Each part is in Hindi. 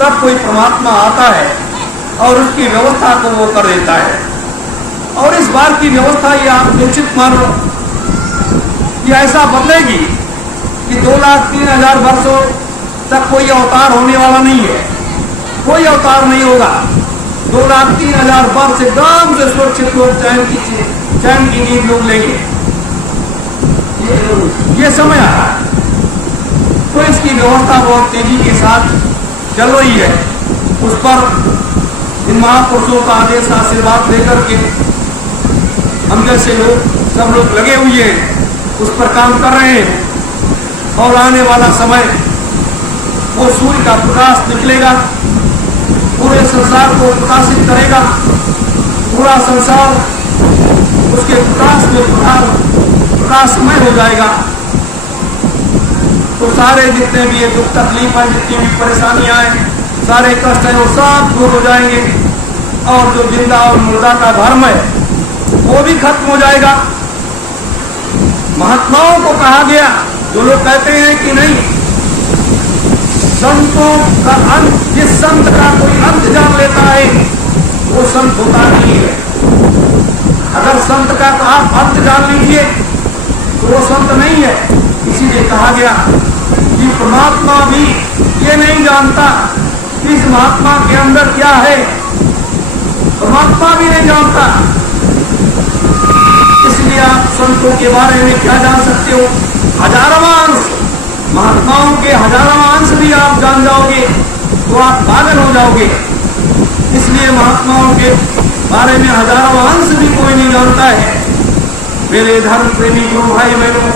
तब कोई परमात्मा आता है और उसकी व्यवस्था को वो कर देता है। और इस बार की व्यवस्था ये आप निश्चित मानो कि ऐसा बदलेगी कि 2,03,000 वर्षों तक कोई अवतार होने वाला नहीं है, कोई अवतार नहीं होगा। 2,03,000 वर्ष एकदम से सुरक्षित लोग चैन की नींद लोग लेंगे। ये समय आ रहा है, तो इसकी व्यवस्था बहुत तेजी के साथ चल रही है। उस पर इन महापुरुषों का आदेश आशीर्वाद लेकर के हम जैसे लोग सब लोग लगे हुए हैं, उस पर काम कर रहे हैं। और आने वाला समय वो सूर्य का प्रकाश निकलेगा, पूरे संसार को प्रकाशित करेगा। पूरा संसार उसके प्रकाश में प्रकाशमय हो जाएगा। तो सारे जितने भी ये दुख तकलीफ है, जितनी भी परेशानियां हैं, सारे कष्ट हैं, वो सब दूर हो जाएंगे। और जो जिंदा और मुर्दा का धर्म है वो भी खत्म हो जाएगा। महात्माओं को कहा गया, जो लोग कहते हैं कि नहीं संतों का अंत, जिस संत का कोई अंत जान लेता है वो संत होता नहीं है। अगर संत का आप अंत जान लीजिए तो वो संत नहीं है। इसीलिए कहा गया कि परमात्मा भी ये नहीं जानता कि इस महात्मा के अंदर क्या है, परमात्मा भी नहीं जानता। इसलिए आप संतों के बारे में क्या जान सकते हो? हजारों अंश, महात्माओं के हजारों अंश भी आप जान जाओगे तो आप पागल हो जाओगे। इसलिए महात्माओं के बारे में हजारों अंश भी कोई नहीं जानता है। मेरे धर्म प्रेमी गुरु भाई बहनों,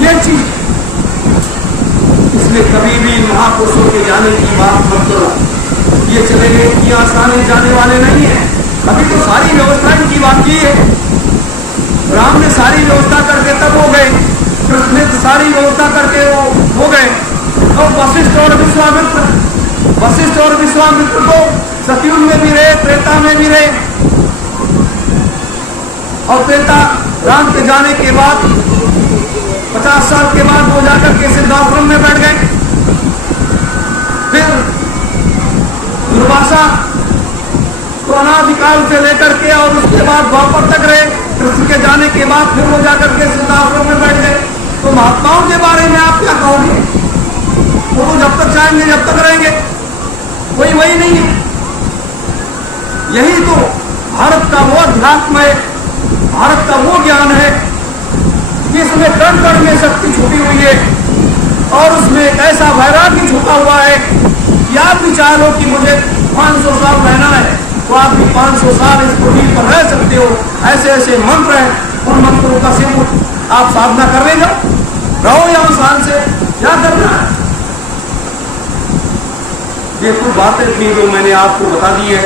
ये चीज, इसलिए कभी भी महापुरुषों के जाने की बात मत करो। ये चले गए कि आसानी जाने वाले नहीं है। अभी तो सारी व्यवस्था इनकी बाकी है। राम ने सारी व्यवस्था करके तब हो गए, कृष्ण ने सारी व्यवस्था करके वो हो गए। और वशिष्ठ और विश्वामित्र को सतयुग में भी रहे, त्रेता में भी रहे। और त्रेता राम के जाने के बाद 50 साल के बाद वो जाकर के सिद्धाश्रम में बैठ गए। फिर दुर्वासा तो अनादिकाल से लेकर के और उसके बाद द्वापर तक रहे। कृष्ण के जाने के बाद फिर वो जाकर के सिद्धाश्रम में बैठ गए। तो महात्माओं के बारे में आप क्या कहोगे? वो जब तक चाहेंगे जब तक रहेंगे, कोई वही नहीं है। यही तो भारत का वो अध्यात्म है, भारत का वो ज्ञान है जिसमें कण कण में शक्ति छुपी हुई है। और उसमें एक ऐसा वैराग्य छुपा हुआ है कि आप विचार हो कि मुझे 500 साल रहना है तो आप भी 500 साल इस पृथ्वी पर रह सकते हो। ऐसे ऐसे मंत्र हैं, उन मंत्रों का सिर्फ आप साधना कर ले जाओ, रहो या साल से क्या करना है। ये कुछ बातें थी जो मैंने आपको बता दी है।